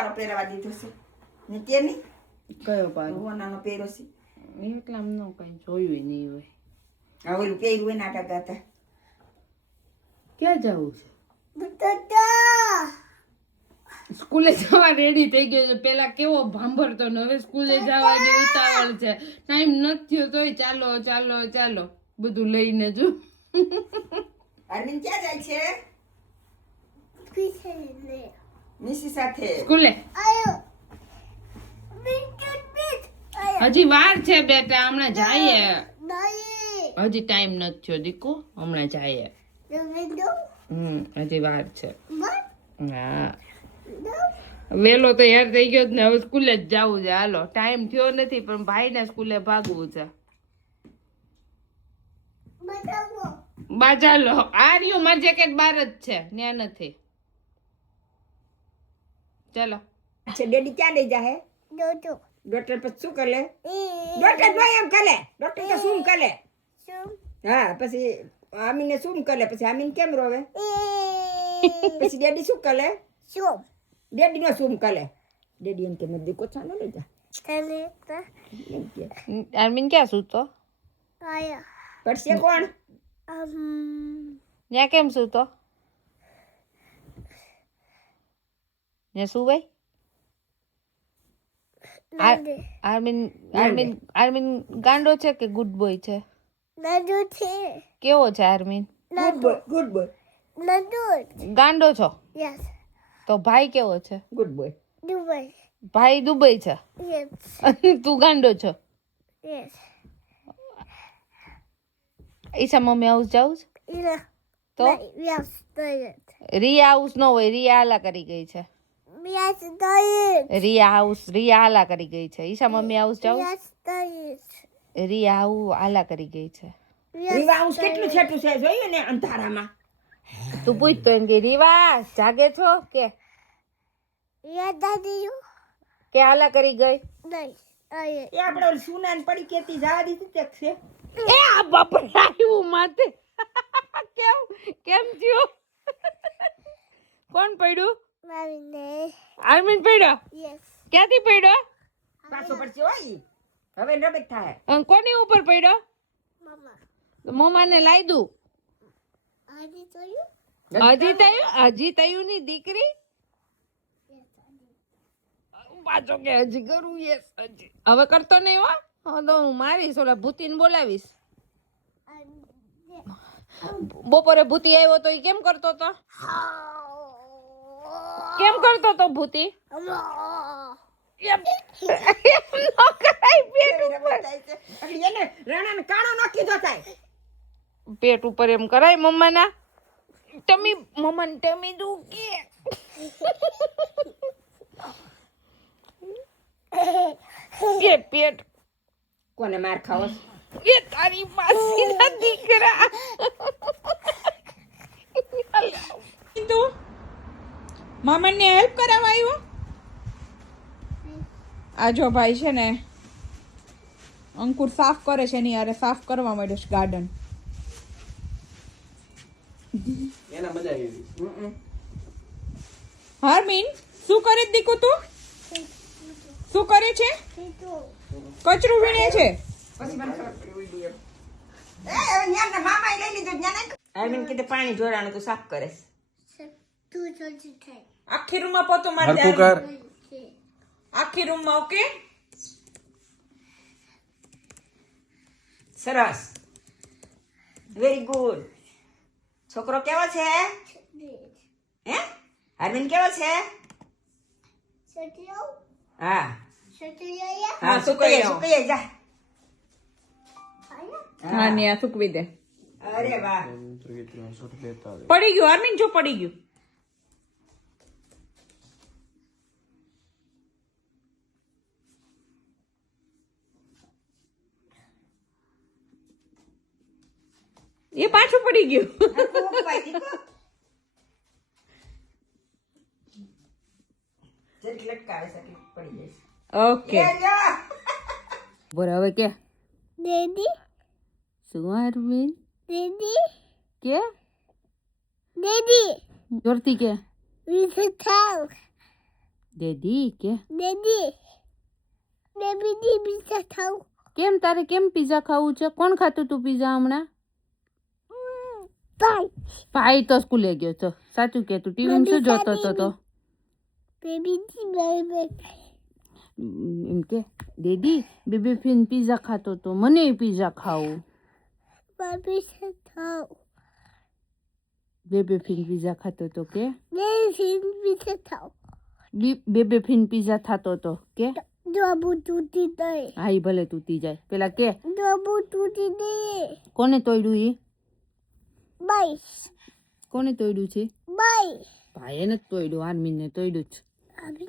પારો પહેરવા દીધો છે ને કે નહીં કયો પાડો રોનાનો પહેરો છે એટલા નો કઈ જોયું નહીં હોય આ ઓલું પહેર્યું હોય નાટક ગાતા ક્યાં જવું છે સ્કૂલે જવા રેડી થઈ ગયો છે પેલા કેવો ભાંભરતો ને હવે સ્કૂલે જવાની ઉતાવળ છે ટાઈમ નથી થયો તોય ચાલો ચાલો ચાલો બધું લઈને જો અરવિંદ ક્યાં જાય છે નિશી સાથે સ્કૂલે હજી વાર છે બેટા હમણાં જઈએ હજી ટાઈમ નથી થયો દીકુ હમણાં જઈએ હજી વાર છે હા વેલો તો યાર થઈ ગયો ને હવે સ્કૂલે જ જવું છે હાલો ટાઈમ થયો નથી પણ ભાઈને સ્કૂલે ભાગવું છે બા ચાલો આ રહ્યું મારી જેકેટ બાર જ છે ત્યાં નથી ચાલો છે ડેડી ક્યાં લઈ જાહે ડોક્ટર પછી શું કરે ડોક્ટર ભાઈ એમ કરે ડોક્ટર તો શું કરે હા પછી આમીને શું કરે પછી આમીને કેમ રોવે પછી ડેડી શું કરે ડેડી નો શું કરે ડેડી એમ કે મેં દીકો ચાલો લઈ જા આર્મિન ક્યાં સૂતો પડશે કોણ ત્યાં કેમ સૂતો ને શું ભાઈ આર્મિન ગાંડો છે કે ગુડ બોય છે કેવો છે આર્મિન ગુડ બોય ગાંડો છો તો ભાઈ કેવો છે ગુડ બોય ભાઈ દુબઈ છે તું ગાંડો છો ઈશા મમ્મી હાઉસ જાઉં તો રિયા હાઉસ ન હોય રિયા હાલા કરી ગઈ છે રિયા હાલા કરી ગઈ છે ઈશા મમ્મી હાઉસ જાઉં રિયા હાલા કરી ગઈ છે રીવા હાઉસ કેટલું છેટું છે જોઈએ ને અંધારામાં તું પૂછતો એમ કે રીવા જાગે છો કે હાલા કરી ગઈ એ આપણે ઓલી સુનાન પડી કેતી જવા દીધી તે છે એ આ બપરાયું માથે કેમ થયો કોણ પડ્યું આર્મિન પડ્યો ક્યાંથી પડ્યો પાછો પડશે હોય હવે રબેક થાય કોની ઉપર પડ્યો મમ્માને લાઈ દઉં હજી તયું ની દીકરી પાછો કે હજી કરું યસ હજી હવે કરતો નહીં હો તો હું મારીશ ઓલા ભૂતીને બોલાવીશ બપોરે ભૂતી આવ્યો તો એ કેમ કરતો તો ભૂતી પેટ ઉપર એમ કરાય મમ્માના મમ્માને ટમી દુખે પેટ કોને માર ખાવો એ તારી માસીના દીકરા તું મામાને હેલ્પ કરાવવા આવ્યો આ જો ભાઈ છે ને અંકુર સાફ કરે છે એની યારે સાફ કરવા માંડ્યો છે ગાર્ડન એના મજા આવી હાર્મિન શું કરે દીકુ તું શું કરે છે કચરું વીણે છે આર્મિન કીધે પાણી જોડાણું તો સાફ કરે આખી રૂમમાં પોતું મારી દે આખી રૂમમાં ઓકે સરસ વેરી ગુડ છોકરો કેવો છે હે આર્મિન કેવો છે હા હા સુકૈયા જા હા ને આ સુકવી દે અરે વાહ પડી ગયું આર્મિન જો પડી ગયું એ પાછું પડી ગયું ઓકે બોલ હવે કે Daddy, શું આર્મિન Daddy, કે Daddy, જોરથી કે we should talk. દેદી કે Daddy. Baby di bisa tahu. કેમ તારે કેમ પીઝા ખાવું છે? કોણ ખાતું તું પીઝા હમણાં? Bye. ભાઈ તો સ્કૂલે ગયો તો. સાચું કે તું ટીવી શું જોતો હતો તો? Baby di baby. એમ કે દેદી બેબી ફિન પીઝા ખાતો તો મને પીઝા ખાવું. Baby bisa tahu. Baby Fin pizza ખાતો તો કે Baby bisa tahu. Baby Fin pizza ખાતો તો કે 2003. હા ઈ ભલે તૂટી જાય. પેલા કે 2003. કોને તોડ્યું ઈ? Bye. કોને તોડ્યું છે? Bye. ભાઈએ નથી તોડ્યું, આર્મીને તોડ્યું છે. Abi.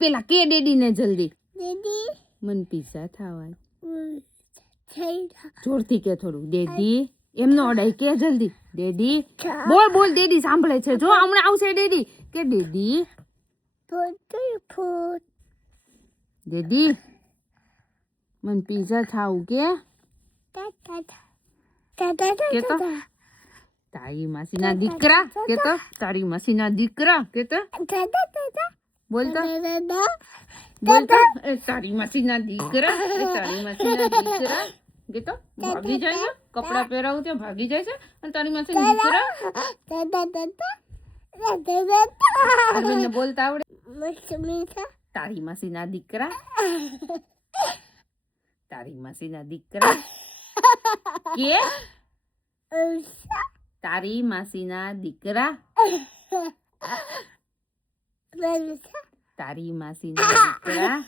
પેલા કે ડેડીને જલ્દી Daddy. મન પીઝા ખાવા. China. જોરથી કે થોડું ડેડી એમનો અડાય કે જલ્દી ડેડી બોલ બોલ ડેડી સાંભળે છે જો હમણાં આવશે ડેડી કે ડેડી Put. ડેડી મન પીઝા ખાવું કે Da da da. Da da da કે તો da. તારી માસીના દીકરા કે તો તારી માસીના દીકરા કે તો Da da da da. બોલ તો Da da da. બોલ તો એ તારી માસીના દીકરા એ તારી માસીના દીકરા કે તો ભાગી જાય છે કપડા પહેરાવું ત્યાં ભાગી જાય છે અને તારી માસીના દીકરા Da da da da. Da da da da. અરવિંદને બોલતા આવડે Misa. તારી માસીના દીકરા તારી માસીના દીકરા કે Usa. તારી માસીના દીકરા Misa. તારી માસીના દીકરા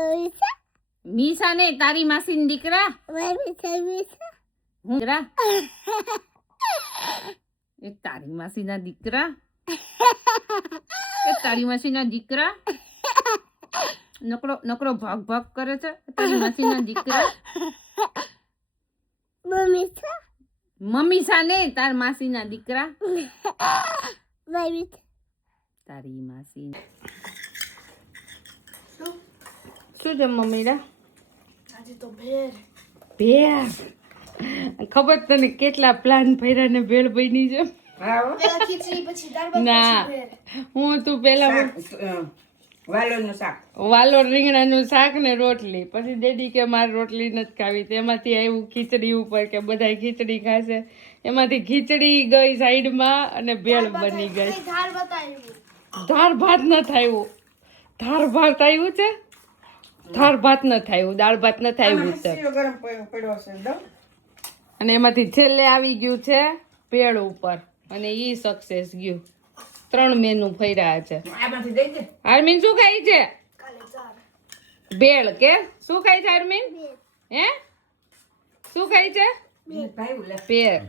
Usa. મીસા ને તારી માસીના દીકરા Misa. હું દીકરા એ તારી માસીના દીકરા એ તારી માસીના દીકરા નકરો નકરો ભાગ ભાગ કરે છે તારી માસીના દીકરા Misa. મમ્મી સાને તાર માસીના દીકરા Misa. તારી માસી શું છે મમ્મીરા આજે તો ભેર ભેળ ખબર તને કેટલા પ્લાન ભર્યા ને ભેળ બની છે હા હો. ખીચડી પછી દાળ ના હું તું પેલા વાલોરનું શાક વાલોર રીંગણાનું શાક ને રોટલી પછી ડેડી કે મારે રોટલી નથી ખાવી તેમાંથી આવ્યું ખીચડી ઉપર કે બધાય ખીચડી ખાશે એમાંથી ખીચડી ગઈ સાઈડમાં અને ભેળ બની ગઈ દાળ બતાવી દાળ ભાત ન થાયું દાળ ભાત આવ્યું છે દાળ ભાત ન થાયું દાળ ભાત ન થાયું ઉત્તર શીરો ગરમ પડ્યો છે દઉં અને એમાંથી છેલ્લે આવી ગયું છે ભેળ ઉપર અને ઈ સક્સેસ ગયું 3 મેનુ ફર્યા છે આમાંથી દઈ દે આર્મીન શું ખાય છે ભેળ કે શું ખાય છે આર્મીન હે શું ખાય છે ભાઈ લે ભેળ